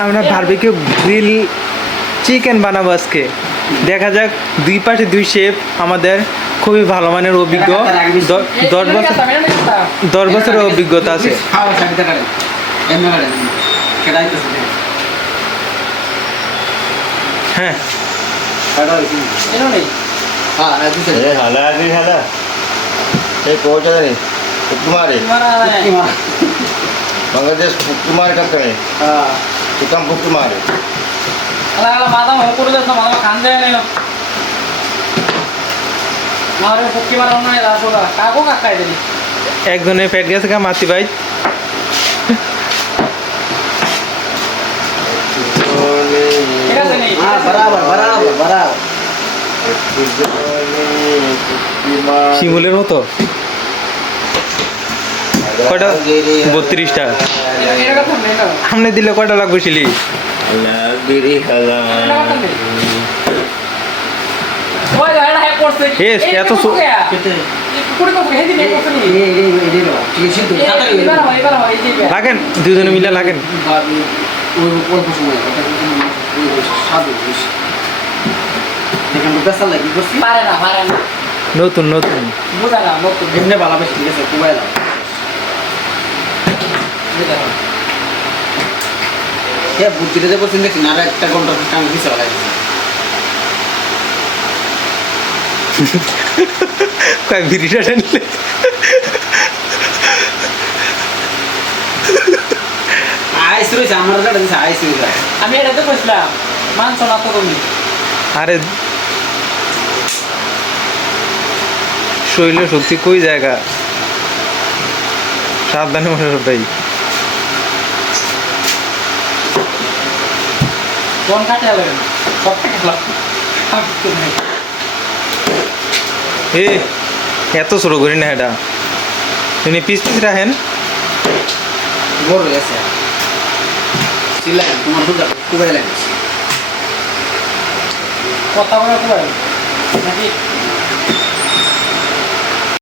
আমরা barbecue grill chicken বানাবো আজকে। দেখা যাক, দুই পাশে দুই শেফ, আমাদের খুবই ভালো মানের অভিজ্ঞ, 10 বছরের অভিজ্ঞতা আছে। হ্যাঁ बांग्लादेश तुम्हारे कब करें तो कम बुक तुम्हारे अला मादा हो पुरो जाता मादा खान दे नहीं मारे पक्की मारा ना यार सोला कागो का काय देली একজনের পেট গেছে গা মাতি ভাই। ঠিক আছে নি हां बराबर बराबर बराबर শিমুলের মতো কয়টা? 32টা। এটা কথা নেই না সামনে দিলে কয়টা লাগবে শিলি? लगरी हला ওই এটা হ্যাক করছে এত कितने কুড়ি কত হেদি নেই করছে নি ये लो ठीक है तो खाता এবার হয় এই যে লাগেন, দুজনে মিলে লাগেন। ওই সময় এটা সাদু দেখেন বেসা লাগি করছি পারে না নতুন নতুন বুঝা না নতুন এমনি ভালো বেশি ঠিক আছে কুবাই দাও কে বুদ্ধিটা যে করছেন দেখি না আর একটা ঘন্টা টাইম দিছে লাগে কয় বিড়িটা টানলে আইস রইছে আমার কাছে দিছে আইস রইছে আমি এটা তো কইছিলাম মানছ না তো তুমি আরে শৈল শক্তি কই জায়গা, সাবধানে মনে ভাই। কোন কাটে লাগে সব খেলা এ এত ছোট করি না এটা, তিনি পিস পিস রাখেন। বড় আছে সিলাই তোমার বুঝা কুবাই লাগে কথা বলা কই নাকি